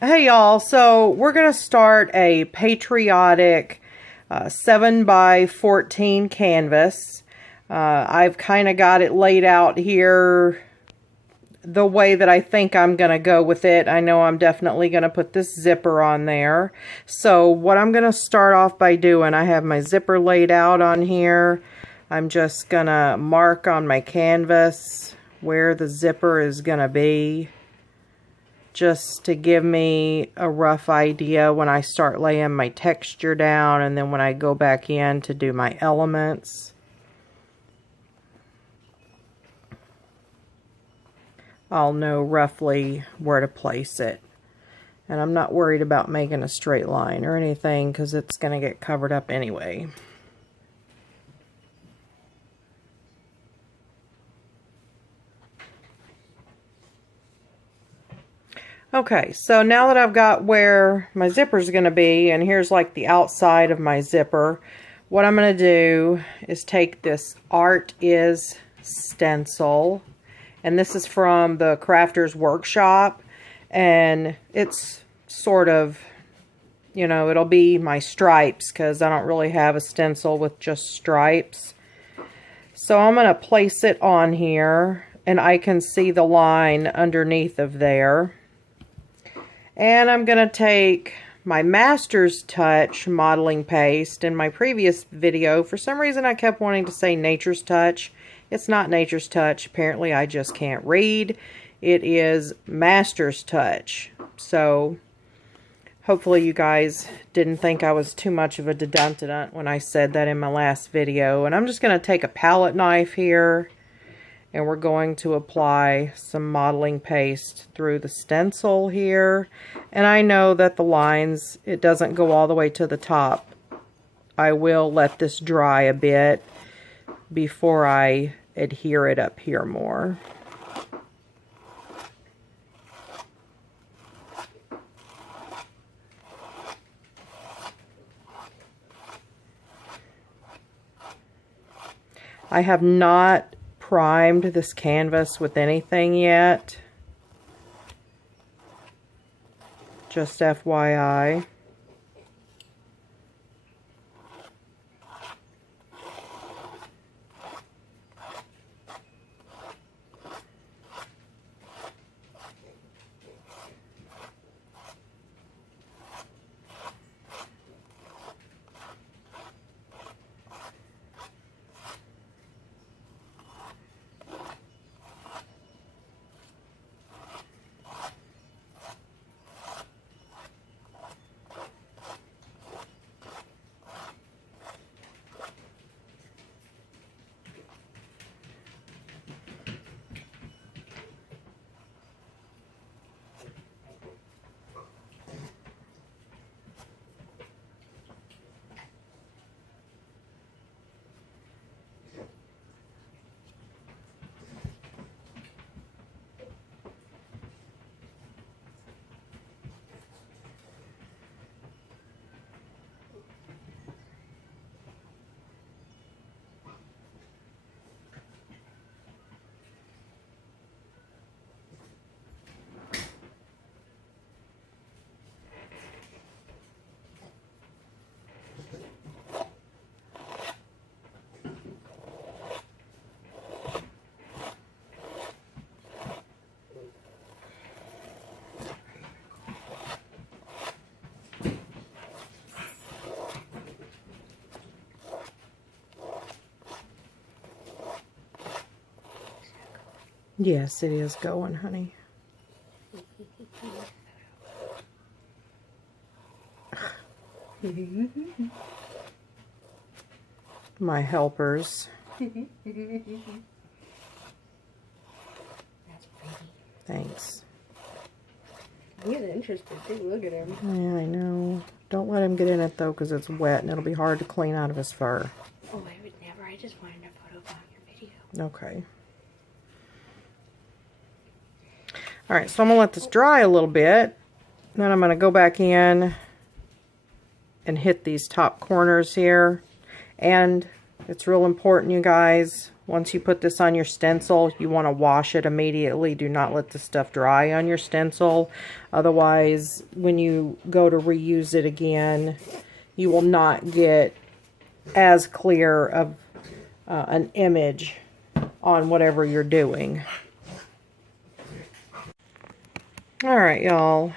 Hey y'all, so we're going to start a patriotic 7 by 14 canvas. I've kind of got it laid out here the way that I think I'm going to go with it. I know I'm definitely going to put this zipper on there. So what I'm going to start off by doing, I have my zipper laid out on here. I'm just going to mark on my canvas where the zipper is going to be, just to give me a rough idea when I start laying my texture down, and then when I go back in to do my elements. I'll know roughly where to place it. And I'm not worried about making a straight line or anything because it's going to get covered up anyway. Okay, so now that I've got where my zipper is going to be, and here's like the outside of my zipper, what I'm going to do is take this Art is stencil, and this is from the Crafter's Workshop, and it's sort of, you know, it'll be my stripes because I don't really have a stencil with just stripes. So I'm going to place it on here, and I can see the line underneath of there. And I'm going to take my Master's Touch modeling paste. In my previous video, for some reason I kept wanting to say Nature's Touch. It's not Nature's Touch. Apparently I just can't read. It is Master's Touch. So hopefully you guys didn't think I was too much of a dun-dun-dun when I said that in my last video. And I'm just going to take a palette knife here, and we're going to apply some modeling paste through the stencil here. And I know that the lines, it doesn't go all the way to the top. I will let this dry a bit before I adhere it up here more. I have not primed this canvas with anything yet. Just FYI. Yes, it is going, honey. My helpers. That's pretty. Thanks. He's interested too. Look at him. Yeah, I know. Don't let him get in it though, because it's wet and it'll be hard to clean out of his fur. Oh, I would never. I just wanted to put up on your video. Okay. Alright, so I'm going to let this dry a little bit. Then I'm going to go back in and hit these top corners here. And it's real important, you guys, Once you put this on your stencil, you want to wash it immediately. Do not let the stuff dry on your stencil. Otherwise, when you go to reuse it again, you will not get as clear of an image on whatever you're doing. Alright, y'all.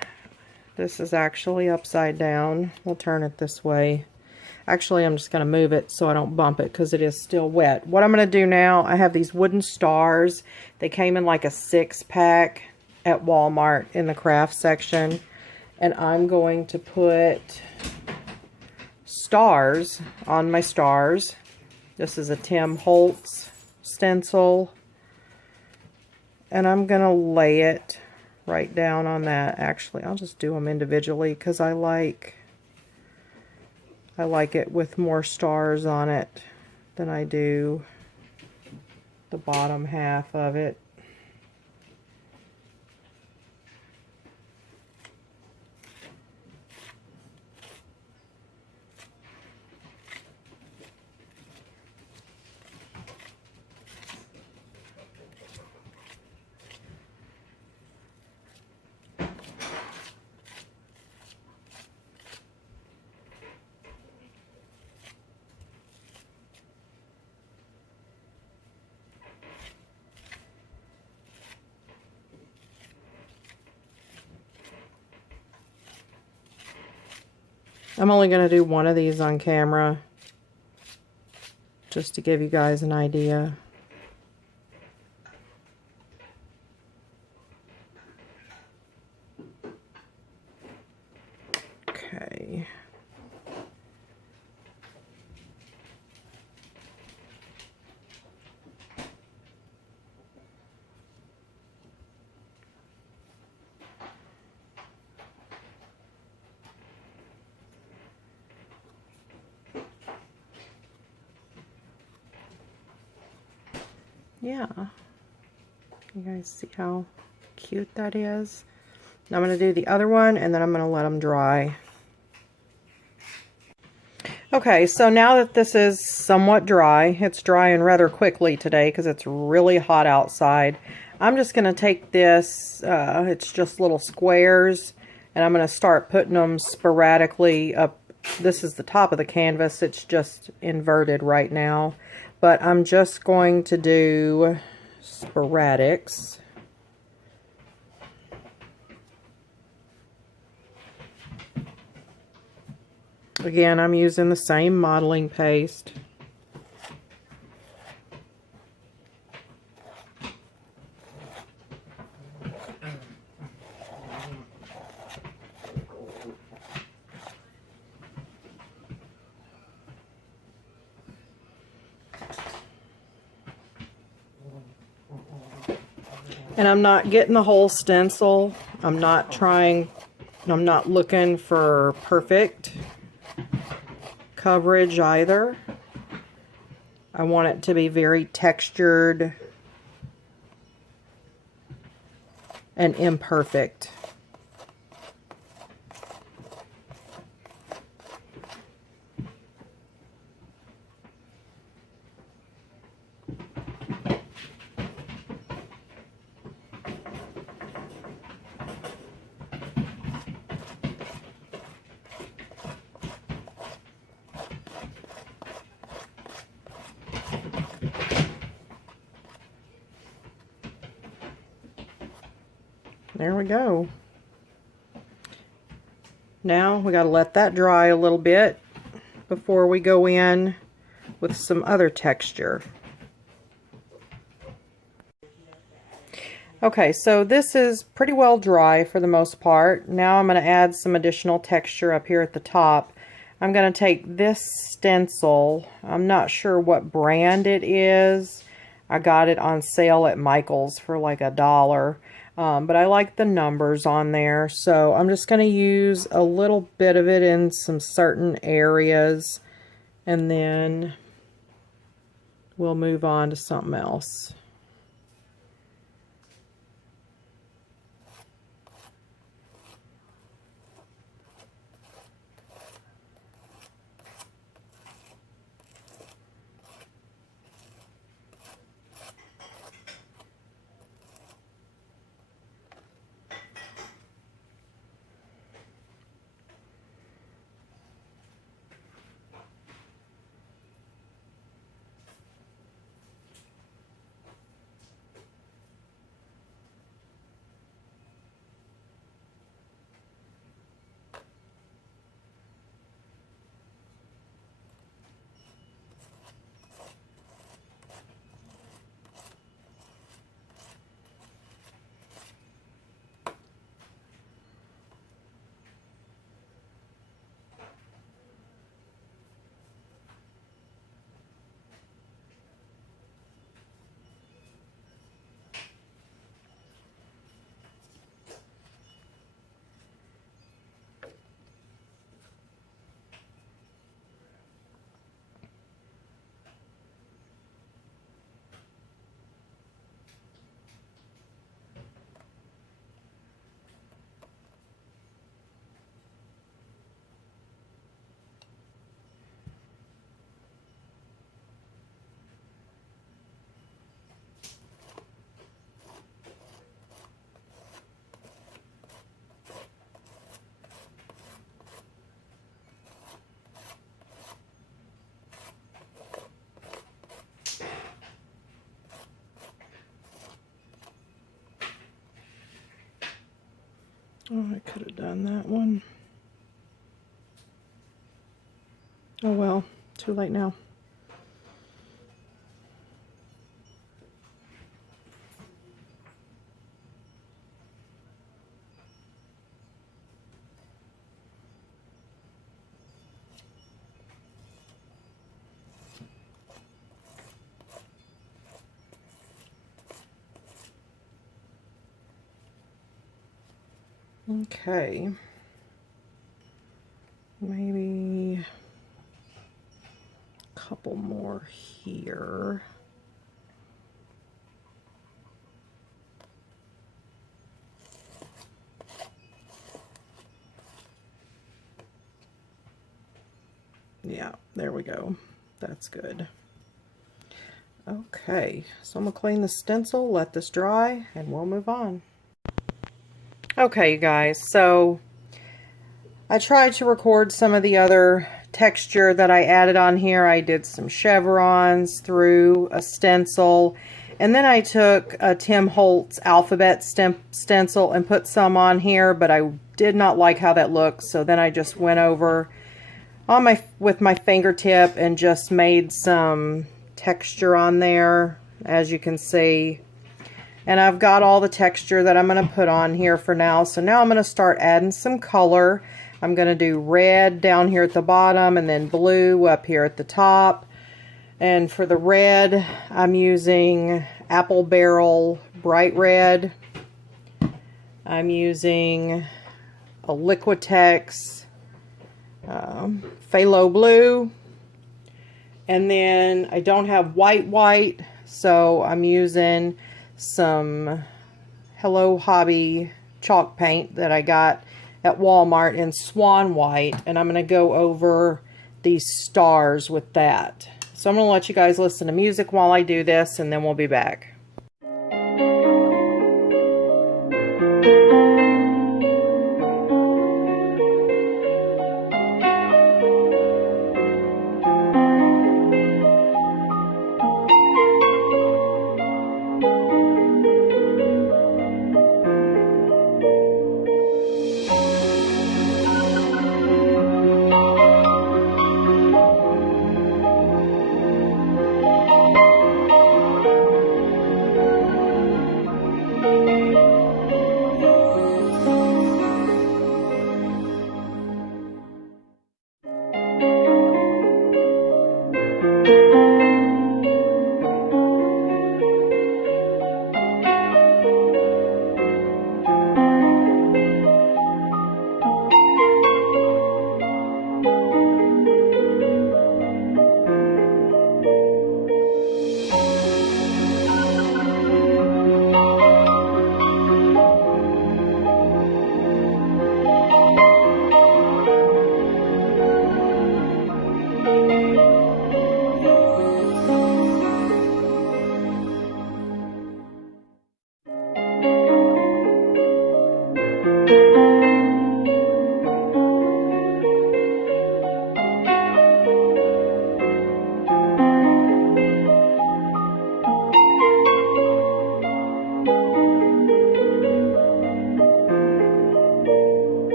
This is actually upside down. We'll turn it this way. Actually, I'm just going to move it so I don't bump it because it is still wet. What I'm going to do now, I have these wooden stars. They came in like a 6-pack at Walmart in the craft section. And I'm going to put stars on my stars. This is a Tim Holtz stencil. And I'm going to lay it right down on that. Actually, I'll just do them individually because I like it with more stars on it than I do the bottom half of it. I'm only going to do one of these on camera, just to give you guys an idea. Okay. Yeah, you guys see how cute that is? Now I'm going to do the other one and then I'm going to let them dry. Okay, so now that this is somewhat dry, it's drying rather quickly today because it's really hot outside. I'm just going to take this, it's just little squares, and I'm going to start putting them sporadically up. This is the top of the canvas, it's just inverted right now. But I'm just going to do sporadics. Again, I'm using the same modeling paste. And I'm not getting the whole stencil. I'm not looking for perfect coverage either. I want it to be very textured and imperfect. There we go. Now we got to let that dry a little bit before we go in with some other texture. Okay, so this is pretty well dry for the most part. Now I'm going to add some additional texture up here at the top. I'm going to take this stencil. I'm not sure what brand it is. I got it on sale at Michael's for like $1. But I like the numbers on there, so I'm just going to use a little bit of it in some certain areas, and then we'll move on to something else. Oh, I could have done that one. Oh well, too late now. Okay, maybe a couple more here. Yeah, there we go. That's good. Okay, so I'm gonna clean the stencil, let this dry, and we'll move on. Okay, you guys, so I tried to record some of the other texture that I added on here. I did some chevrons through a stencil, and then I took a Tim Holtz alphabet stencil and put some on here, but I did not like how that looked, so then I just went over on with my fingertip and just made some texture on there, as you can see. And I've got all the texture that I'm going to put on here for now. So now I'm going to start adding some color. I'm going to do red down here at the bottom and then blue up here at the top. And for the red, I'm using Apple Barrel Bright Red. I'm using a Liquitex Phthalo Blue. And then I don't have white, so I'm using some Hello Hobby chalk paint that I got at Walmart in Swan White, and I'm going to go over these stars with that. So I'm going to let you guys listen to music while I do this, and then we'll be back.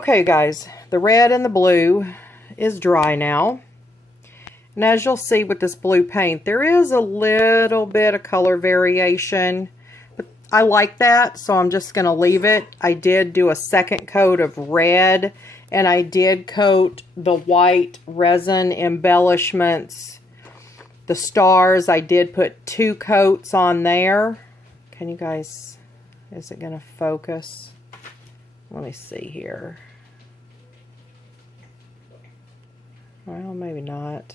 Okay guys, the red and the blue is dry now. And as you'll see with this blue paint, there is a little bit of color variation. But I like that, so I'm just going to leave it. I did do a second coat of red, and I did coat the white resin embellishments. The stars, I did put 2 coats on there. Can you guys, is it going to focus? Let me see here. Well, maybe not.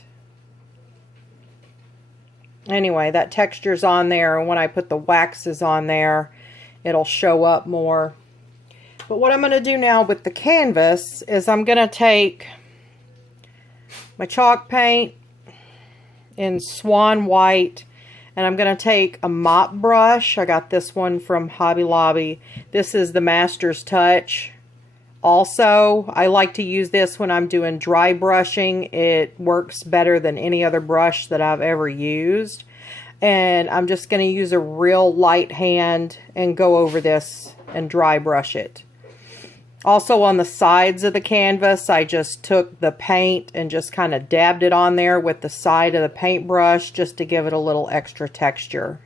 Anyway, that texture's on there, and when I put the waxes on there, it'll show up more. But what I'm going to do now with the canvas is I'm going to take my chalk paint in Swan White, and I'm going to take a mop brush. I got this one from Hobby Lobby. This is the Master's Touch. Also, I like to use this when I'm doing dry brushing. It works better than any other brush that I've ever used. And I'm just going to use a real light hand and go over this and dry brush it. Also on the sides of the canvas, I just took the paint and just kind of dabbed it on there with the side of the paintbrush just to give it a little extra texture.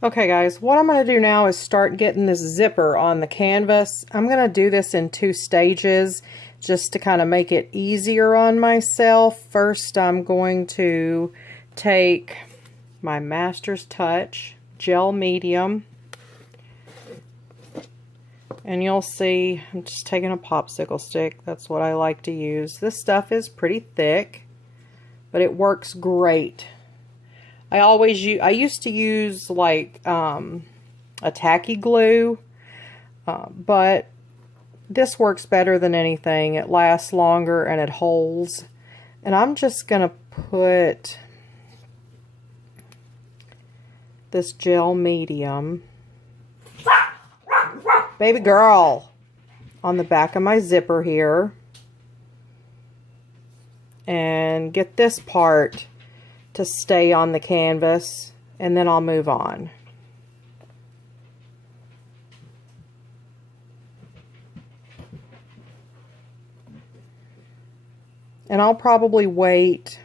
Okay guys, what I'm going to do now is start getting this zipper on the canvas. I'm going to do this in 2 stages just to kind of make it easier on myself. First, I'm going to take my Master's Touch gel medium, and you'll see I'm just taking a popsicle stick. That's what I like to use. This stuff is pretty thick, but it works great. I used to use like a tacky glue, but this works better than anything. It lasts longer and it holds. And I'm just going to put this gel medium, baby girl, on the back of my zipper here. And get this part to stay on the canvas, and then I'll move on. And I'll probably wait,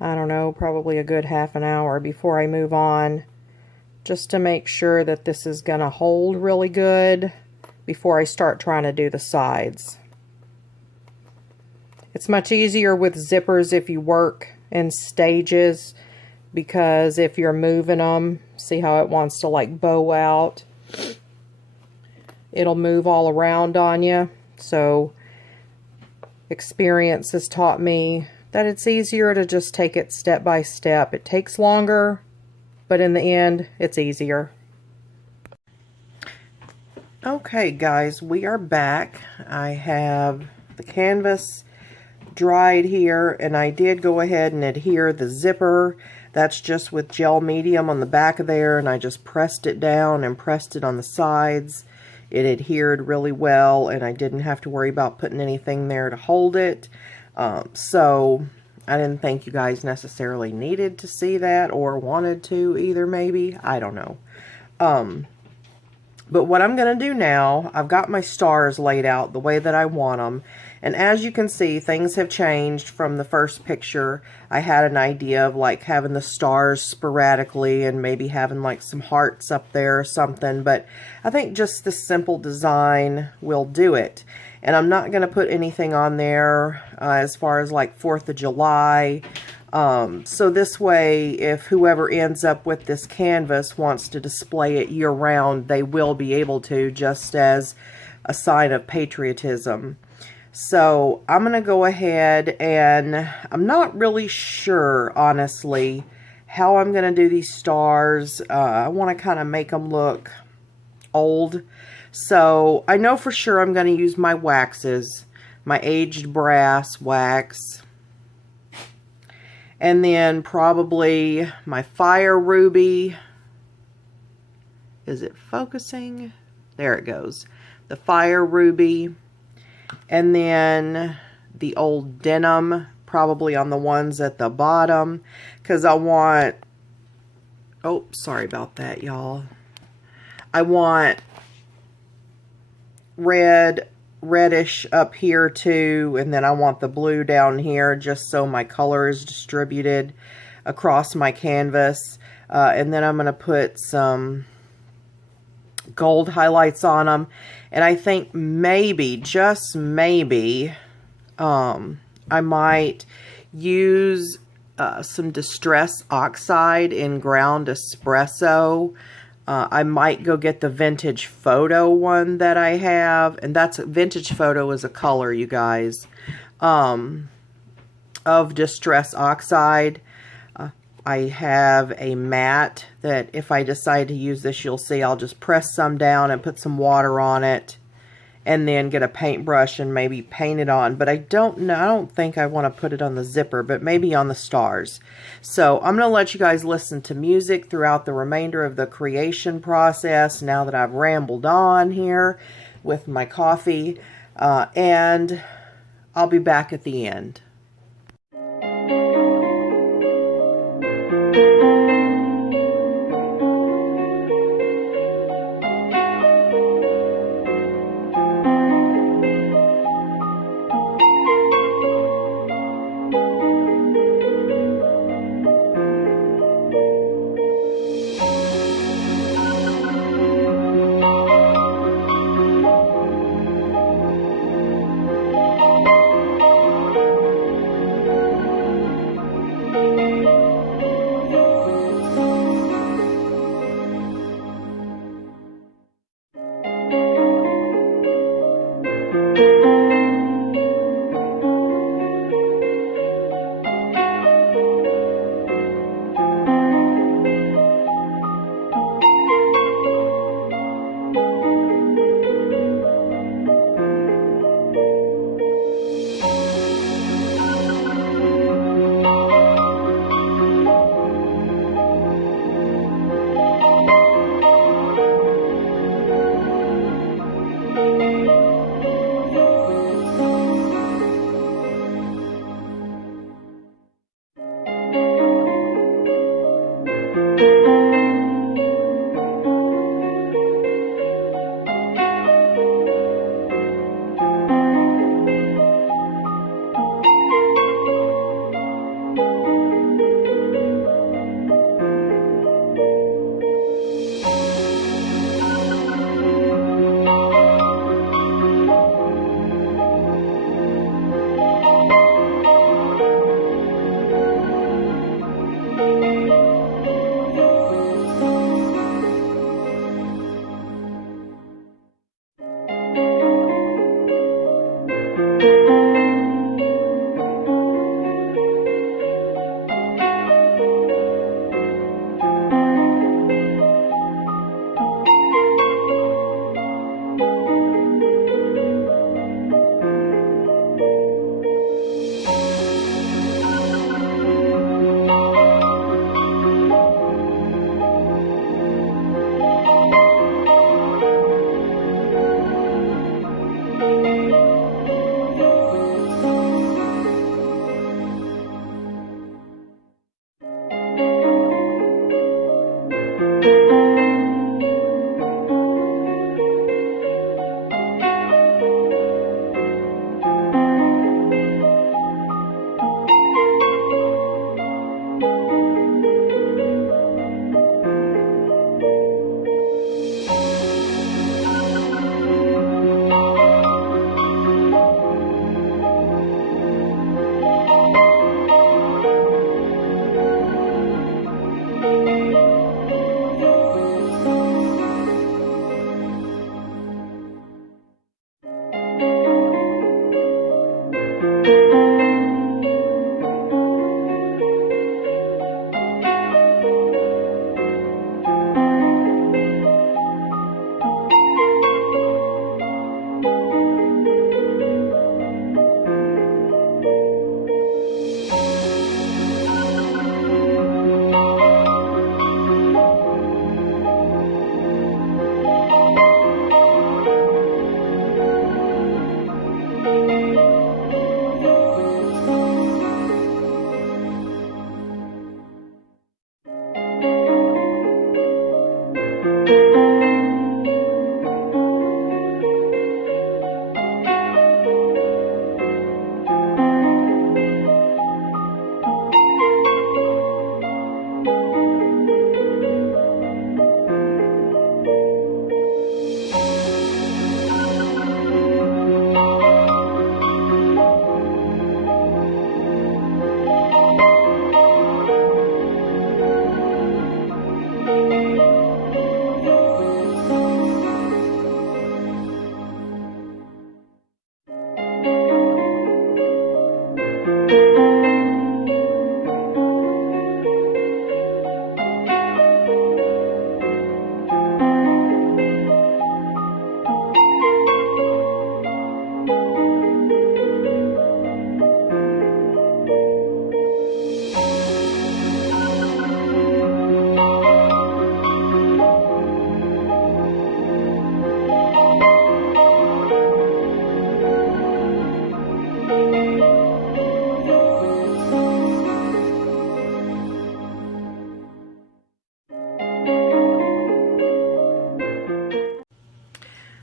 I don't know, probably a good half an hour before I move on, just to make sure that this is going to hold really good before I start trying to do the sides. It's much easier with zippers if you work in stages, because if you're moving them, see how it wants to like bow out? It'll move all around on you. So experience has taught me that it's easier to just take it step by step. It takes longer, but in the end, it's easier. Okay, guys, we are back. I have the canvas dried here, and I did go ahead and adhere the zipper. That's just with gel medium on the back of there, and I just pressed it down and pressed it on the sides. It adhered really well, and I didn't have to worry about putting anything there to hold it. So I didn't think you guys necessarily needed to see that or wanted to either, maybe. I don't know. But what I'm going to do now, I've got my stars laid out the way that I want them. And as you can see, things have changed from the first picture. I had an idea of like having the stars sporadically and maybe having like some hearts up there or something. But I think just this simple design will do it. And I'm not going to put anything on there as far as like 4th of July. So this way, if whoever ends up with this canvas wants to display it year-round, they will be able to, just as a sign of patriotism. So I'm going to go ahead, and I'm not really sure, honestly, how I'm going to do these stars. I want to kind of make them look old. So I know for sure I'm going to use my waxes, my aged brass wax. And then probably my fire ruby. Is it focusing? There it goes. The fire ruby. And then the old denim, probably on the ones at the bottom. Because I want... Oh, sorry about that, y'all. I want reddish up here too, and then I want the blue down here, just so my color is distributed across my canvas. And then I'm going to put some gold highlights on them, and I think maybe, just maybe, I might use some Distress Oxide in ground espresso. I might go get the Vintage Photo one that I have. And that's Vintage Photo is a color, you guys, of Distress Oxide. I have a matte that if I decide to use this, you'll see I'll just press some down and put some water on it. And then get a paintbrush and maybe paint it on. But I don't know. I don't think I want to put it on the zipper, but maybe on the stars. So I'm going to let you guys listen to music throughout the remainder of the creation process now that I've rambled on here with my coffee. And I'll be back at the end.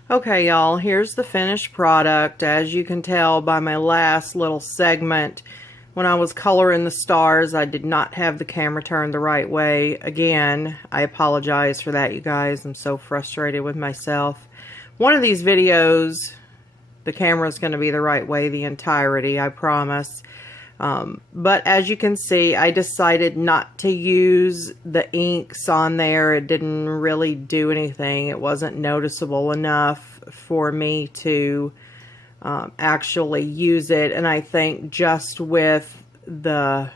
Okay, y'all, here's the finished product. As you can tell by my last little segment, when I was coloring the stars, I did not have the camera turned the right way. Again, I apologize for that, you guys. I'm so frustrated with myself. One of these videos, the camera's going to be the right way the entirety, I promise. But as you can see, I decided not to use the inks on there. It didn't really do anything. It wasn't noticeable enough for me to actually use it. And I think just with the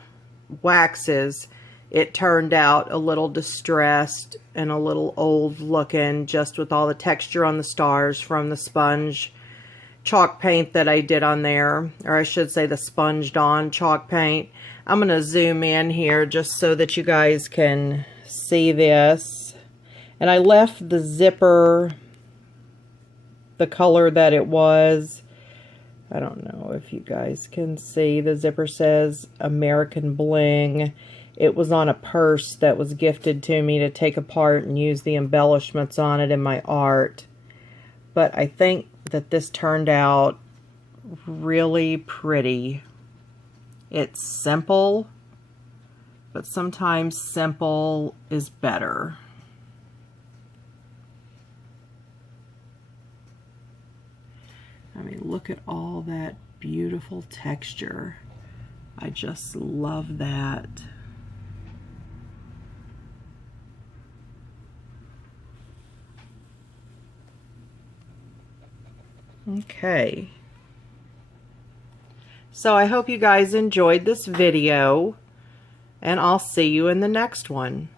waxes, it turned out a little distressed and a little old looking, just with all the texture on the stars from the sponge chalk paint that I did on there, or I should say the sponged on chalk paint. I'm going to zoom in here just so that you guys can see this. And I left the zipper the color that it was. I don't know if you guys can see. The zipper says American Bling. It was on a purse that was gifted to me to take apart and use the embellishments on it in my art. But I think that this turned out really pretty. It's simple, but sometimes simple is better. I mean, look at all that beautiful texture. I just love that. Okay. So I hope you guys enjoyed this video, and I'll see you in the next one.